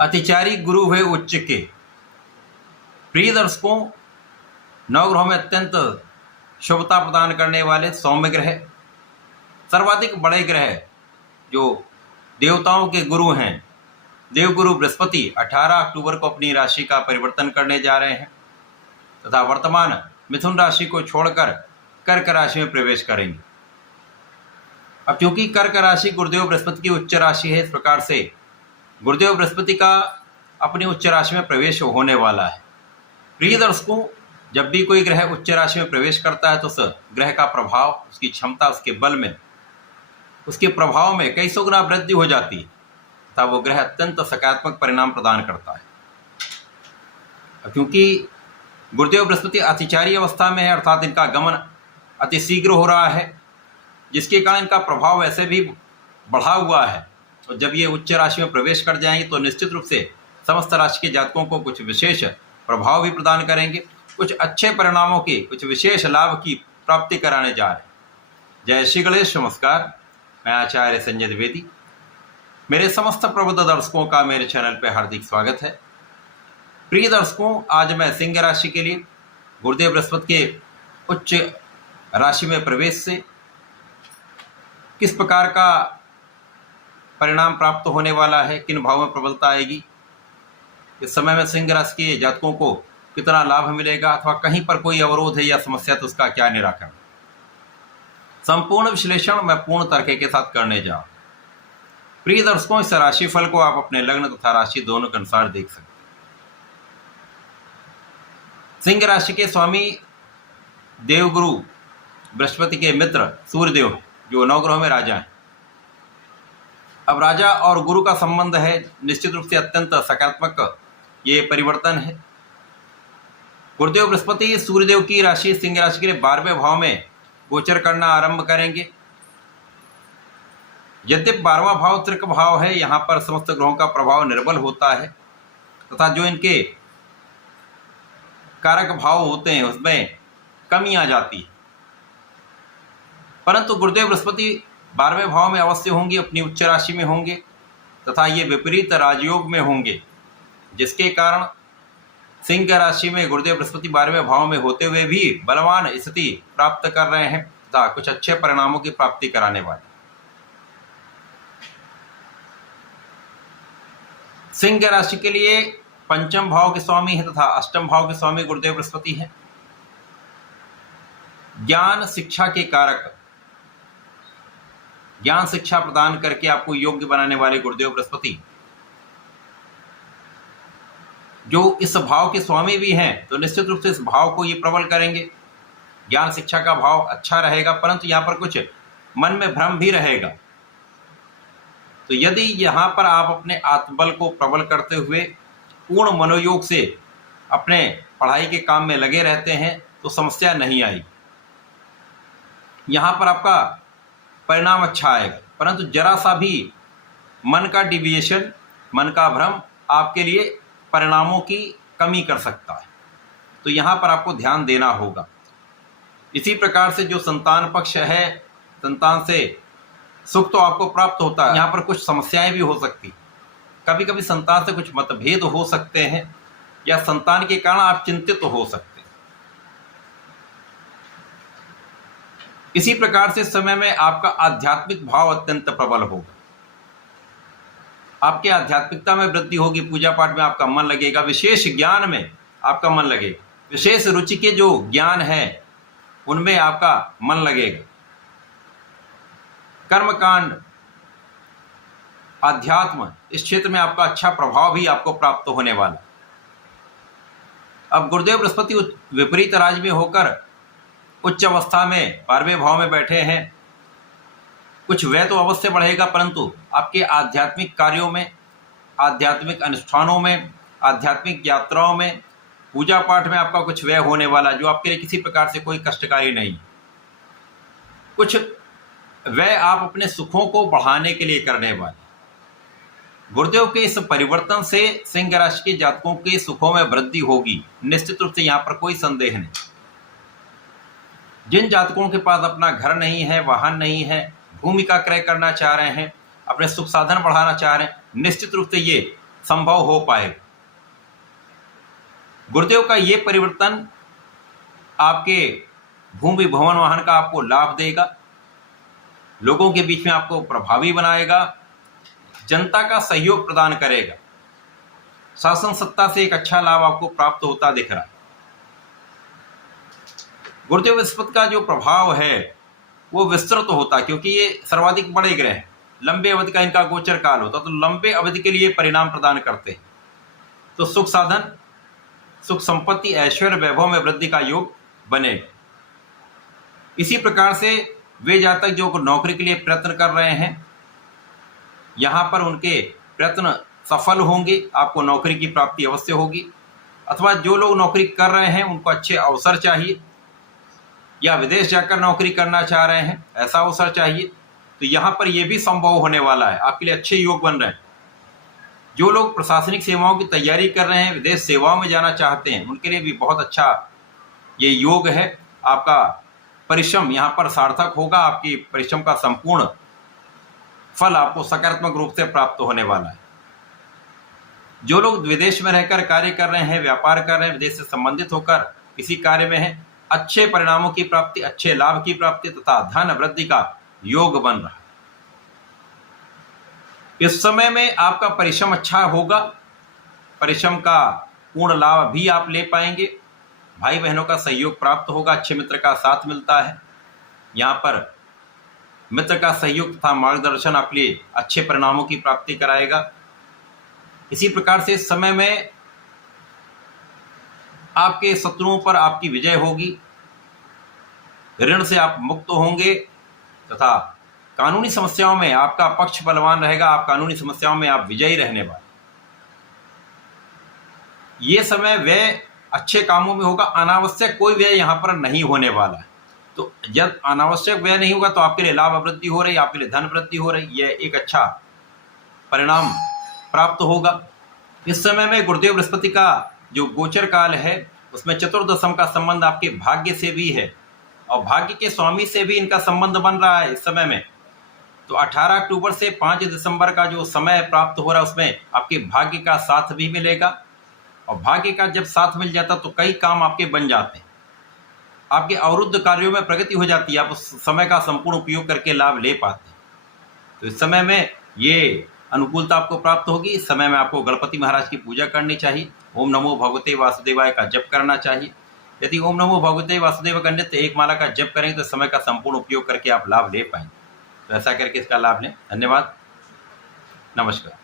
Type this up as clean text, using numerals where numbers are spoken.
अतिचारी गुरु हुए उच्च के। प्रिय दर्शकों, नवग्रहों में अत्यंत शुभता प्रदान करने वाले सौम्य ग्रह, सर्वाधिक बड़े ग्रह जो देवताओं के गुरु हैं, देवगुरु बृहस्पति 18 अक्टूबर को अपनी राशि का परिवर्तन करने जा रहे हैं तथा वर्तमान मिथुन राशि को छोड़कर कर्क राशि में प्रवेश करेंगे। अब क्योंकि कर्क राशि गुरुदेव बृहस्पति की उच्च राशि है, इस प्रकार से गुरुदेव बृहस्पति का अपनी उच्च राशि में प्रवेश होने वाला है। प्रिय दर्शकों, जब भी कोई ग्रह उच्च राशि में प्रवेश करता है तो उस ग्रह का प्रभाव, उसकी क्षमता, उसके बल में, उसके प्रभाव में कई सौ गुना वृद्धि हो जाती है तथा वो ग्रह अत्यंत सकारात्मक परिणाम प्रदान करता है। क्योंकि गुरुदेव बृहस्पति अतिचारी अवस्था में है, अर्थात इनका गमन अति शीघ्र हो रहा है, जिसके कारण इनका प्रभाव वैसे भी बढ़ा हुआ है। और जब ये उच्च राशि में प्रवेश कर जाएंगे तो निश्चित रूप से समस्त राशि के जातकों को कुछ विशेष प्रभाव भी प्रदान करेंगे, कुछ अच्छे परिणामों की, कुछ विशेष लाभ की प्राप्ति कराने जा रहे हैं। जय श्री गणेश। नमस्कार, मैं आचार्य संजय द्विवेदी। मेरे समस्त प्रबुद्ध दर्शकों का मेरे चैनल पर हार्दिक स्वागत है। प्रिय दर्शकों, आज मैं सिंह राशि के लिए गुरुदेव बृहस्पति के उच्च राशि में प्रवेश से किस प्रकार का परिणाम प्राप्त होने वाला है, किन भावों में प्रबलता आएगी, इस समय में सिंह राशि के जातकों को कितना लाभ मिलेगा अथवा कहीं पर कोई अवरोध है या समस्या तो उसका क्या निराकरण, संपूर्ण विश्लेषण मैं पूर्ण तर्क के साथ करने जा रहा हूं। प्रिय दर्शकों, इस राशिफल को आप अपने लग्न तथा राशि दोनों के अनुसार देख सकते हैं। सिंह राशि के स्वामी देवगुरु बृहस्पति के मित्र सूर्यदेव हैं, जो नवग्रहों में राजा हैं। अब राजा और गुरु का संबंध है, निश्चित रूप से अत्यंत सकारात्मक ये परिवर्तन है। गुरुदेव बृहस्पति सूर्यदेव की राशि सिंह राशि के लिए 12वें भाव में गोचर करना आरंभ करेंगे। यद्यपि 12वां भाव त्रिक भाव है, यहाँ पर समस्त ग्रहों का प्रभाव निर्बल होता है तथा जो इनके कारक भाव होते हैं उसमें कमी आ जाती है, परंतु गुरुदेव बृहस्पति 12वें भाव में अवश्य होंगे, अपनी उच्च राशि में होंगे तथा ये विपरीत राजयोग में होंगे, जिसके कारण सिंह राशि में गुरुदेव बृहस्पति 12वें भाव में होते हुए भी बलवान स्थिति प्राप्त कर रहे हैं तथा कुछ अच्छे परिणामों की प्राप्ति कराने वाले। सिंह राशि के लिए पंचम भाव के स्वामी है तथा अष्टम भाव के स्वामी गुरुदेव बृहस्पति हैं। ज्ञान शिक्षा के कारक, ज्ञान शिक्षा प्रदान करके आपको योग्य बनाने वाले गुरुदेव बृहस्पति जो इस भाव के स्वामी भी हैं, तो निश्चित रूप से इस भाव को ये प्रबल करेंगे। ज्ञान शिक्षा का भाव अच्छा रहेगा, परंतु यहाँ पर कुछ मन में भ्रम भी रहेगा। तो यदि यहाँ पर आप अपने आत्मबल को प्रबल करते हुए पूर्ण मनोयोग से अपने पढ़ाई के काम में लगे रहते हैं तो समस्या नहीं आएगी। यहाँ पर आपका परिणाम अच्छा आएगा, परंतु जरा सा भी मन का डिविएशन, मन का भ्रम आपके लिए परिणामों की कमी कर सकता है, तो यहाँ पर आपको ध्यान देना होगा। इसी प्रकार से जो संतान पक्ष है, संतान से सुख तो आपको प्राप्त होता है, यहाँ पर कुछ समस्याएं भी हो सकती, कभी कभी संतान से कुछ मतभेद हो सकते हैं या संतान के कारण आप चिंतित हो सकते हैं। इसी प्रकार से समय में आपका आध्यात्मिक भाव अत्यंत प्रबल होगा, आपके आध्यात्मिकता में वृद्धि होगी, पूजा पाठ में आपका मन लगेगा, विशेष ज्ञान में आपका मन लगेगा, विशेष रुचि के जो ज्ञान है उनमें आपका मन लगेगा। कर्मकांड, आध्यात्म, इस क्षेत्र में आपका अच्छा प्रभाव भी आपको प्राप्त होने वाला। अब गुरुदेव बृहस्पति विपरीत राज में होकर उच्च अवस्था में 12वें भाव में बैठे हैं, कुछ व्यय तो अवश्य बढ़ेगा, परंतु आपके आध्यात्मिक कार्यों में, आध्यात्मिक अनुष्ठानों में, आध्यात्मिक यात्राओं में, पूजा पाठ में आपका कुछ व्यय होने वाला, जो आपके लिए किसी प्रकार से कोई कष्टकारी नहीं। कुछ व्यय आप अपने सुखों को बढ़ाने के लिए करने वाले। गुरुदेव के इस परिवर्तन से सिंह राशि के जातकों के सुखों में वृद्धि होगी, निश्चित रूप से यहाँ पर कोई संदेह नहीं। जिन जातकों के पास अपना घर नहीं है, वाहन नहीं है, भूमि का क्रय करना चाह रहे हैं, अपने सुख साधन बढ़ाना चाह रहे हैं, निश्चित रूप से ये संभव हो पाएगा। गुरुदेव का ये परिवर्तन आपके भूमि भवन वाहन का आपको लाभ देगा, लोगों के बीच में आपको प्रभावी बनाएगा, जनता का सहयोग प्रदान करेगा, शासन सत्ता से एक अच्छा लाभ आपको प्राप्त होता दिख रहा है। गुरुदेव बृहस्पति का जो प्रभाव है वो विस्तृत होता है, क्योंकि ये सर्वाधिक बड़े ग्रह हैं, लंबे अवधि का इनका गोचर काल होता, तो लंबे अवधि के लिए परिणाम प्रदान करते हैं। तो सुख साधन, सुख संपत्ति, ऐश्वर्य, वैभव में वृद्धि का योग बनेगा। इसी प्रकार से वे जातक जो नौकरी के लिए प्रयत्न कर रहे हैं, यहाँ पर उनके प्रयत्न सफल होंगे, आपको नौकरी की प्राप्ति अवश्य होगी। अथवा जो लोग नौकरी कर रहे हैं उनको अच्छे अवसर चाहिए, या विदेश जाकर नौकरी करना चाह रहे हैं, ऐसा अवसर चाहिए, तो यहाँ पर यह भी संभव होने वाला है, आपके लिए अच्छे योग बन रहे हैं। जो लोग प्रशासनिक सेवाओं की तैयारी कर रहे हैं, विदेश सेवाओं में जाना चाहते हैं, उनके लिए भी बहुत अच्छा ये योग है। आपका परिश्रम यहाँ पर सार्थक होगा, आपकी परिश्रम का संपूर्ण फल आपको सकारात्मक रूप से प्राप्त होने वाला है। जो लोग विदेश में रहकर कार्य कर रहे हैं, व्यापार कर रहे हैं, विदेश से संबंधित होकर किसी कार्य में हैं, अच्छे परिणामों की प्राप्ति, अच्छे लाभ की प्राप्ति तथा धन वृद्धि का योग बन रहा है। इस समय में आपका परिश्रम अच्छा होगा, परिश्रम का पूर्ण लाभ भी आप ले पाएंगे, भाई बहनों का सहयोग प्राप्त होगा, अच्छे मित्र का साथ मिलता है। यहाँ पर मित्र का सहयोग तथा मार्गदर्शन आपके लिए अच्छे परिणामों की प्राप्ति कराएगा। इसी प्रकार से इस समय में आपके शत्रुओं पर आपकी विजय होगी, ऋण से आप मुक्त होंगे तथा कानूनी समस्याओं में आपका पक्ष बलवान रहेगा, आप कानूनी समस्याओं में आप विजयी रहने वाले। ये समय व्यय अच्छे कामों में होगा, अनावश्यक कोई व्यय यहाँ पर नहीं होने वाला है। तो जब अनावश्यक व्यय नहीं होगा तो आपके लिए लाभ वृद्धि हो रही, आपके लिए धन वृद्धि हो रही, यह एक अच्छा परिणाम प्राप्त होगा। इस समय में गुरुदेव बृहस्पति का जो गोचर काल है उसमें चतुर्दशम का संबंध आपके भाग्य से भी है और भाग्य के स्वामी से भी इनका संबंध बन रहा है इस समय में। तो 18 अक्टूबर से 5 दिसंबर का जो समय प्राप्त हो रहा है उसमें आपके भाग्य का साथ भी मिलेगा, और भाग्य का जब साथ मिल जाता तो कई काम आपके बन जाते हैं, आपके अवरुद्ध कार्यों में प्रगति हो जाती है, आप उस समय का संपूर्ण उपयोग करके लाभ ले पाते हैं। तो इस समय में ये अनुकूलता आपको प्राप्त होगी। इस समय में आपको गणपति महाराज की पूजा करनी चाहिए, ओम नमो भगवते वासुदेवाय का जप करना चाहिए। यदि ओम नमो भगवते वासुदेव का नित्य एक माला का जप करेंगे तो समय का संपूर्ण उपयोग करके आप लाभ ले पाएंगे। तो ऐसा करके इसका लाभ लें। धन्यवाद, नमस्कार।